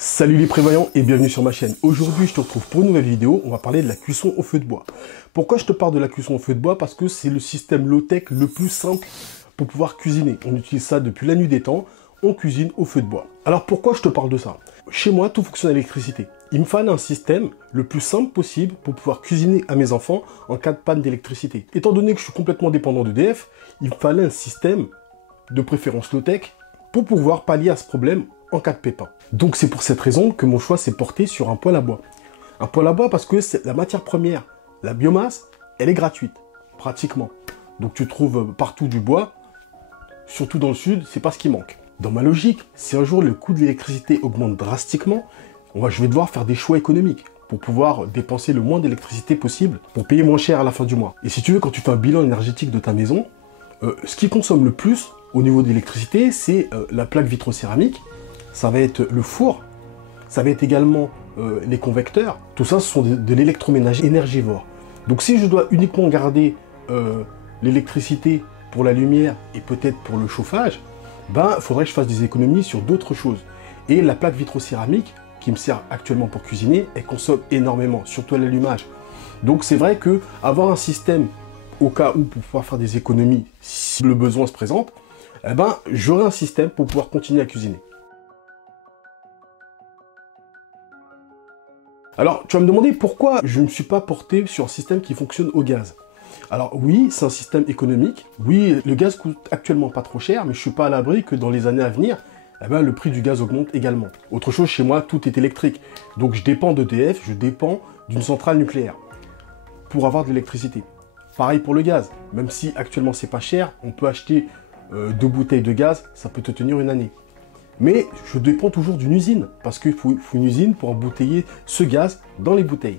Salut les prévoyants et bienvenue sur ma chaîne. Aujourd'hui je te retrouve pour une nouvelle vidéo, on va parler de la cuisson au feu de bois. Pourquoi je te parle de la cuisson au feu de bois? Parce que c'est le système low-tech le plus simple pour pouvoir cuisiner. On utilise ça depuis la nuit des temps, on cuisine au feu de bois. Alors pourquoi je te parle de ça? Chez moi tout fonctionne à l'électricité. Il me fallait un système le plus simple possible pour pouvoir cuisiner à mes enfants en cas de panne d'électricité. Étant donné que je suis complètement dépendant d'EDF, il me fallait un système de préférence low-tech pour pouvoir pallier à ce problème en cas de pépin. Donc c'est pour cette raison que mon choix s'est porté sur un poêle à bois. Un poêle à bois parce que c'est la matière première, la biomasse, elle est gratuite, pratiquement. Donc tu trouves partout du bois, surtout dans le sud, c'est pas ce qui manque. Dans ma logique, si un jour le coût de l'électricité augmente drastiquement, je vais devoir faire des choix économiques pour pouvoir dépenser le moins d'électricité possible pour payer moins cher à la fin du mois. Et si tu veux, quand tu fais un bilan énergétique de ta maison, ce qui consomme le plus au niveau de l'électricité, c'est la plaque vitrocéramique, ça va être le four, ça va être également les convecteurs. Tout ça, ce sont de l'électroménager énergivore. Donc si je dois uniquement garder l'électricité pour la lumière et peut-être pour le chauffage, il faudrait que je fasse des économies sur d'autres choses. Et la plaque vitrocéramique, qui me sert actuellement pour cuisiner, elle consomme énormément, surtout à l'allumage. Donc c'est vrai que avoir un système au cas où pour pouvoir faire des économies, si le besoin se présente, j'aurai un système pour pouvoir continuer à cuisiner. Alors, tu vas me demander pourquoi je ne me suis pas porté sur un système qui fonctionne au gaz. Alors oui, c'est un système économique. Oui, le gaz coûte actuellement pas trop cher, mais je ne suis pas à l'abri que dans les années à venir, le prix du gaz augmente également. Autre chose, chez moi, tout est électrique. Donc je dépends d'EDF, je dépends d'une centrale nucléaire pour avoir de l'électricité. Pareil pour le gaz. Même si actuellement c'est pas cher, on peut acheter 2 bouteilles de gaz, ça peut te tenir une année. Mais je dépends toujours d'une usine, parce qu'il faut une usine pour embouteiller ce gaz dans les bouteilles.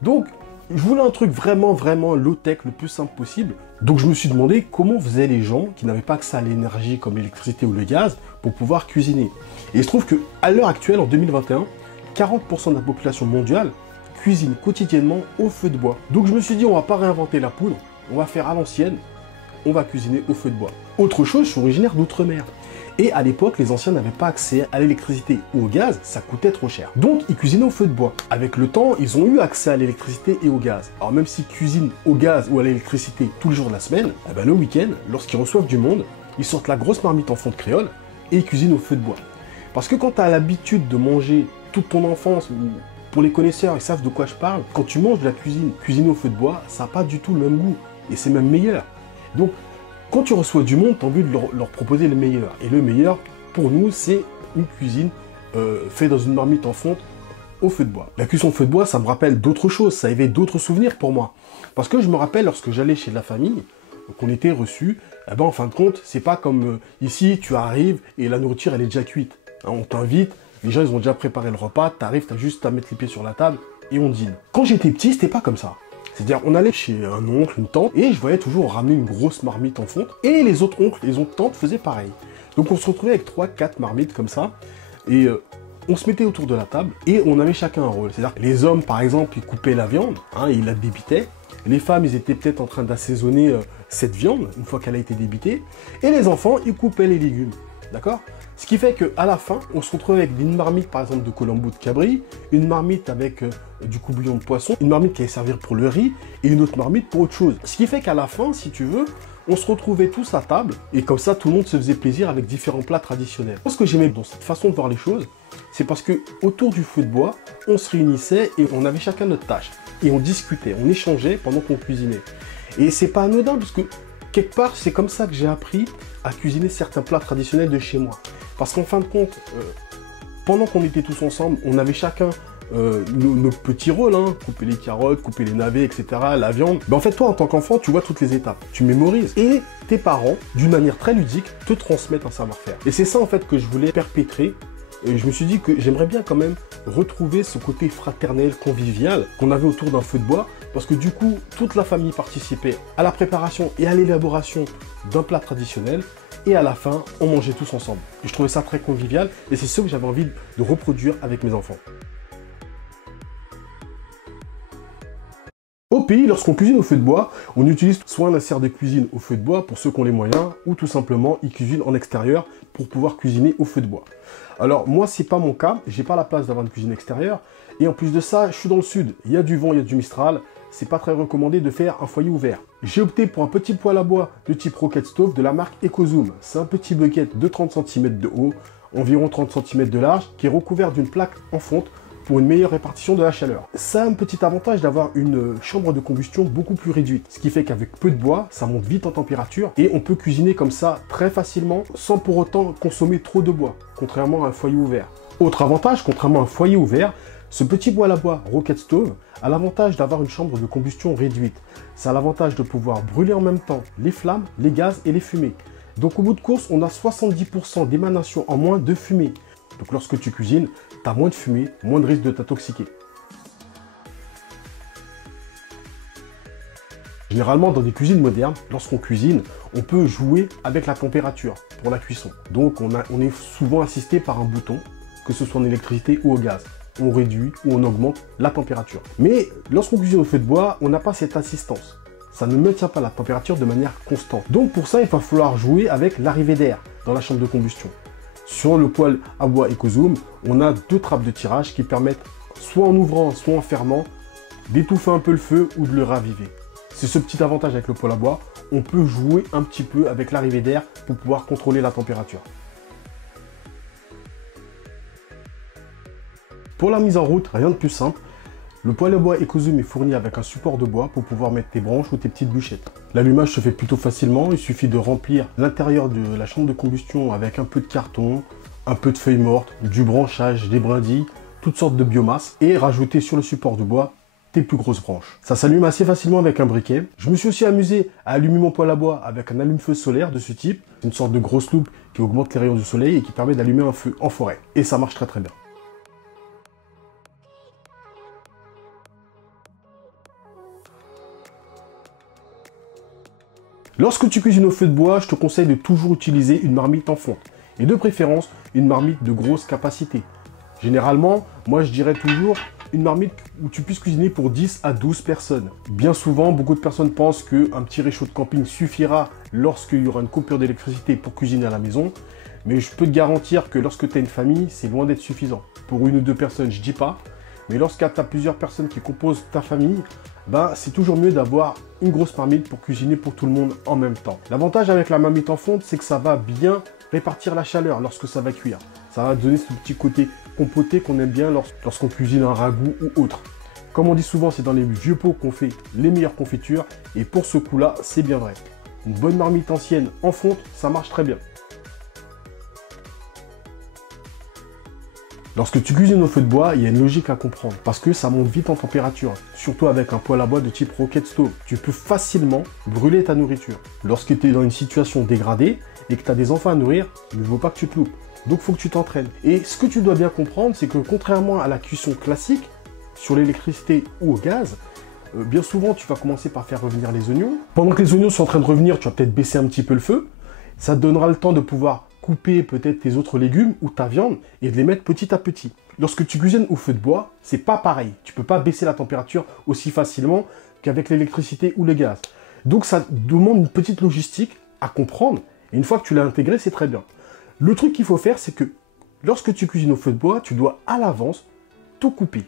Donc, je voulais un truc vraiment low-tech, le plus simple possible. Donc je me suis demandé comment faisaient les gens qui n'avaient pas accès à l'énergie comme l'électricité ou le gaz pour pouvoir cuisiner. Et il se trouve qu'à l'heure actuelle, en 2021, 40% de la population mondiale cuisine quotidiennement au feu de bois. Donc je me suis dit, on va pas réinventer la poudre, on va faire à l'ancienne, on va cuisiner au feu de bois. Autre chose, je suis originaire d'outre-mer. Et à l'époque, les anciens n'avaient pas accès à l'électricité ou au gaz, ça coûtait trop cher. Donc, ils cuisinaient au feu de bois. Avec le temps, ils ont eu accès à l'électricité et au gaz. Alors même s'ils cuisinent au gaz ou à l'électricité tous les jours de la semaine, le week-end, lorsqu'ils reçoivent du monde, ils sortent la grosse marmite en fonte créole et ils cuisinent au feu de bois. Parce que quand tu as l'habitude de manger toute ton enfance, pour les connaisseurs, ils savent de quoi je parle, quand tu manges de la cuisine au feu de bois, ça n'a pas du tout le même goût. Et c'est même meilleur. Donc, quand tu reçois du monde, tu as envie de leur proposer le meilleur. Et le meilleur, pour nous, c'est une cuisine faite dans une marmite en fonte au feu de bois. La cuisson au feu de bois, ça me rappelle d'autres choses, ça éveille d'autres souvenirs pour moi. Parce que je me rappelle, lorsque j'allais chez la famille, qu'on était reçus, en fin de compte, c'est pas comme ici, tu arrives et la nourriture, elle est déjà cuite. On t'invite, les gens, ils ont déjà préparé le repas, tu arrives, tu as juste à mettre les pieds sur la table et on dîne. Quand j'étais petit, c'était pas comme ça. C'est-à-dire, on allait chez un oncle, une tante, et je voyais toujours ramener une grosse marmite en fonte, et les autres oncles, les autres tantes faisaient pareil. Donc on se retrouvait avec 3-4 marmites comme ça, et on se mettait autour de la table, et on avait chacun un rôle. C'est-à-dire que les hommes, par exemple, ils coupaient la viande, ils la débitaient, les femmes, ils étaient peut-être en train d'assaisonner cette viande, une fois qu'elle a été débitée, et les enfants, ils coupaient les légumes. D'accord? Ce qui fait qu'à la fin, on se retrouve avec une marmite par exemple de colombo de cabri, une marmite avec du coubillon de poisson, une marmite qui allait servir pour le riz et une autre marmite pour autre chose. Ce qui fait qu'à la fin, si tu veux, on se retrouvait tous à table et comme ça tout le monde se faisait plaisir avec différents plats traditionnels. Ce que j'aimais dans cette façon de voir les choses, c'est parce que autour du feu de bois, on se réunissait et on avait chacun notre tâche. Et on discutait, on échangeait pendant qu'on cuisinait. Et c'est pas anodin parce que quelque part, c'est comme ça que j'ai appris à cuisiner certains plats traditionnels de chez moi. Parce qu'en fin de compte, pendant qu'on était tous ensemble, on avait chacun nos petits rôles, couper les carottes, couper les navets, etc., la viande. En fait, toi, en tant qu'enfant, tu vois toutes les étapes, tu mémorises. Et tes parents, d'une manière très ludique, te transmettent un savoir-faire. Et c'est ça, en fait, que je voulais perpétrer. Et je me suis dit que j'aimerais bien quand même retrouver ce côté fraternel, convivial qu'on avait autour d'un feu de bois. Parce que du coup, toute la famille participait à la préparation et à l'élaboration d'un plat traditionnel. Et à la fin, on mangeait tous ensemble. Et je trouvais ça très convivial. Et c'est ce que j'avais envie de reproduire avec mes enfants. Ok. pays, lorsqu'on cuisine au feu de bois, on utilise soit un insert de cuisine au feu de bois pour ceux qui ont les moyens, ou tout simplement ils cuisinent en extérieur pour pouvoir cuisiner au feu de bois. Alors moi, c'est pas mon cas, j'ai pas la place d'avoir une cuisine extérieure, et en plus de ça, je suis dans le sud, il y a du vent, il y a du Mistral, c'est pas très recommandé de faire un foyer ouvert. J'ai opté pour un petit poêle à bois de type Rocket Stove de la marque EcoZoom. C'est un petit bucket de 30 cm de haut, environ 30 cm de large, qui est recouvert d'une plaque en fonte pour une meilleure répartition de la chaleur. Ça a un petit avantage d'avoir une chambre de combustion beaucoup plus réduite, ce qui fait qu'avec peu de bois, ça monte vite en température et on peut cuisiner comme ça très facilement sans pour autant consommer trop de bois, contrairement à un foyer ouvert. Autre avantage, contrairement à un foyer ouvert, ce petit poêle à bois Rocket Stove a l'avantage d'avoir une chambre de combustion réduite. Ça a l'avantage de pouvoir brûler en même temps les flammes, les gaz et les fumées. Donc au bout de course, on a 70% d'émanation en moins de fumée. Donc lorsque tu cuisines, tu as moins de fumée, moins de risque de t'intoxiquer. Généralement, dans des cuisines modernes, lorsqu'on cuisine, on peut jouer avec la température pour la cuisson. Donc on est souvent assisté par un bouton, que ce soit en électricité ou au gaz. On réduit ou on augmente la température. Mais lorsqu'on cuisine au feu de bois, on n'a pas cette assistance. Ça ne maintient pas la température de manière constante. Donc pour ça, il va falloir jouer avec l'arrivée d'air dans la chambre de combustion. Sur le poêle à bois EcoZoom, on a deux trappes de tirage qui permettent, soit en ouvrant, soit en fermant, d'étouffer un peu le feu ou de le raviver. C'est ce petit avantage avec le poêle à bois, on peut jouer un petit peu avec l'arrivée d'air pour pouvoir contrôler la température. Pour la mise en route, rien de plus simple. Le poêle à bois EcoZoom est fourni avec un support de bois pour pouvoir mettre tes branches ou tes petites bûchettes. L'allumage se fait plutôt facilement, il suffit de remplir l'intérieur de la chambre de combustion avec un peu de carton, un peu de feuilles mortes, du branchage, des brindilles, toutes sortes de biomasse et rajouter sur le support de bois tes plus grosses branches. Ça s'allume assez facilement avec un briquet. Je me suis aussi amusé à allumer mon poêle à bois avec un allume-feu solaire de ce type, une sorte de grosse loupe qui augmente les rayons du soleil et qui permet d'allumer un feu en forêt. Et ça marche très très bien. Lorsque tu cuisines au feu de bois, je te conseille de toujours utiliser une marmite en fonte. Et de préférence, une marmite de grosse capacité. Généralement, moi je dirais toujours une marmite où tu puisses cuisiner pour 10 à 12 personnes. Bien souvent, beaucoup de personnes pensent qu'un petit réchaud de camping suffira lorsqu'il y aura une coupure d'électricité pour cuisiner à la maison. Mais je peux te garantir que lorsque tu as une famille, c'est loin d'être suffisant. Pour une ou deux personnes, je dis pas. Mais lorsque tu as plusieurs personnes qui composent ta famille, c'est toujours mieux d'avoir une grosse marmite pour cuisiner pour tout le monde en même temps. L'avantage avec la marmite en fonte, c'est que ça va bien répartir la chaleur lorsque ça va cuire. Ça va donner ce petit côté compoté qu'on aime bien lorsqu'on cuisine un ragoût ou autre. Comme on dit souvent, c'est dans les vieux pots qu'on fait les meilleures confitures. Et pour ce coup-là, c'est bien vrai. Une bonne marmite ancienne en fonte, ça marche très bien. Lorsque tu cuisines au feu de bois, il y a une logique à comprendre parce que ça monte vite en température, surtout avec un poêle à bois de type Rocket Stove. Tu peux facilement brûler ta nourriture. Lorsque tu es dans une situation dégradée et que tu as des enfants à nourrir, il ne faut pas que tu te loupes. Donc il faut que tu t'entraînes. Et ce que tu dois bien comprendre, c'est que contrairement à la cuisson classique, sur l'électricité ou au gaz, bien souvent tu vas commencer par faire revenir les oignons. Pendant que les oignons sont en train de revenir, tu vas peut-être baisser un petit peu le feu. Ça te donnera le temps de pouvoir couper peut-être tes autres légumes ou ta viande et de les mettre petit à petit. Lorsque tu cuisines au feu de bois, c'est pas pareil. Tu peux pas baisser la température aussi facilement qu'avec l'électricité ou le gaz. Donc ça demande une petite logistique à comprendre. Et une fois que tu l'as intégré, c'est très bien. Le truc qu'il faut faire, c'est que lorsque tu cuisines au feu de bois, tu dois à l'avance tout couper.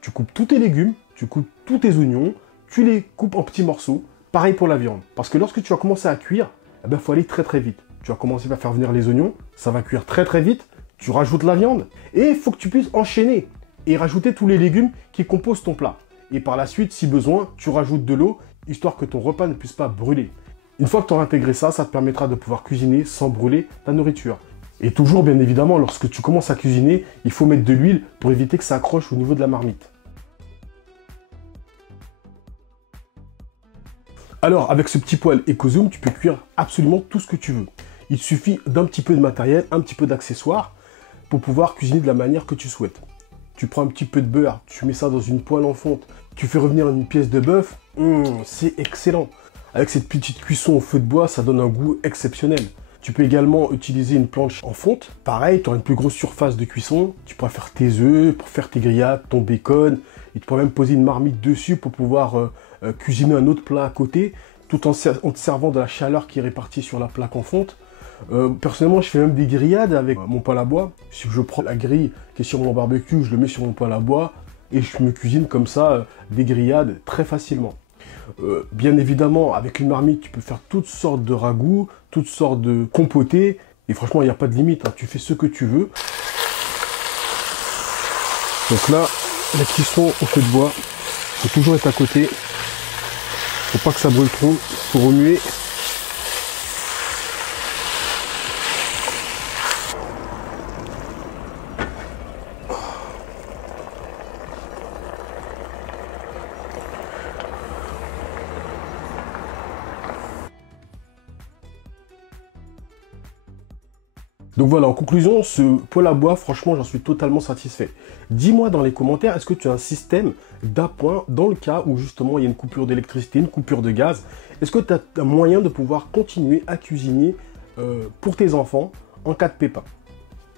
Tu coupes tous tes légumes, tu coupes tous tes oignons, tu les coupes en petits morceaux. Pareil pour la viande. Parce que lorsque tu vas commencer à cuire, il faut aller très très vite. Tu vas commencer par faire venir les oignons, ça va cuire très très vite, tu rajoutes la viande, et il faut que tu puisses enchaîner et rajouter tous les légumes qui composent ton plat. Et par la suite, si besoin, tu rajoutes de l'eau, histoire que ton repas ne puisse pas brûler. Une fois que tu auras intégré ça, ça te permettra de pouvoir cuisiner sans brûler ta nourriture. Et toujours, bien évidemment, lorsque tu commences à cuisiner, il faut mettre de l'huile pour éviter que ça accroche au niveau de la marmite. Alors, avec ce petit poêle EcoZoom, tu peux cuire absolument tout ce que tu veux. Il suffit d'un petit peu de matériel, un petit peu d'accessoires pour pouvoir cuisiner de la manière que tu souhaites. Tu prends un petit peu de beurre, tu mets ça dans une poêle en fonte, tu fais revenir une pièce de bœuf, c'est excellent. Avec cette petite cuisson au feu de bois, ça donne un goût exceptionnel. Tu peux également utiliser une planche en fonte. Pareil, tu auras une plus grosse surface de cuisson. Tu pourras faire tes œufs, pour faire tes grillades, ton bacon. Et tu pourras même poser une marmite dessus pour pouvoir cuisiner un autre plat à côté, tout en te servant de la chaleur qui est répartie sur la plaque en fonte. Personnellement, je fais même des grillades avec mon poêle à bois. Si je prends la grille qui est sur mon barbecue, je le mets sur mon poêle à bois et je me cuisine comme ça des grillades très facilement. Bien évidemment, avec une marmite, tu peux faire toutes sortes de ragoûts, toutes sortes de compotés. Et franchement, il n'y a pas de limite, hein. Tu fais ce que tu veux. Donc là, la cuisson au feu de bois, faut toujours être à côté. Faut pas que ça brûle trop, faut remuer. Donc voilà, en conclusion, ce poêle à bois, franchement, j'en suis totalement satisfait. Dis-moi dans les commentaires, est-ce que tu as un système d'appoint dans le cas où justement il y a une coupure d'électricité, une coupure de gaz? Est-ce que tu as un moyen de pouvoir continuer à cuisiner pour tes enfants en cas de pépin?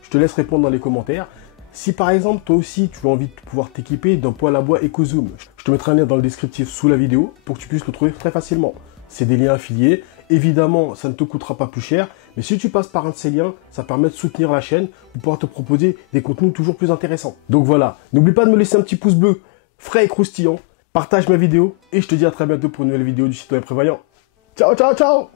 Je te laisse répondre dans les commentaires. Si par exemple, toi aussi, tu as envie de pouvoir t'équiper d'un poêle à bois EcoZoom, je te mettrai un lien dans le descriptif sous la vidéo pour que tu puisses le trouver très facilement. C'est des liens affiliés. Évidemment, ça ne te coûtera pas plus cher, mais si tu passes par un de ces liens, ça permet de soutenir la chaîne pour pouvoir te proposer des contenus toujours plus intéressants. Donc voilà, n'oublie pas de me laisser un petit pouce bleu, frais et croustillant, partage ma vidéo, et je te dis à très bientôt pour une nouvelle vidéo du Citoyen Prévoyant. Ciao, ciao, ciao!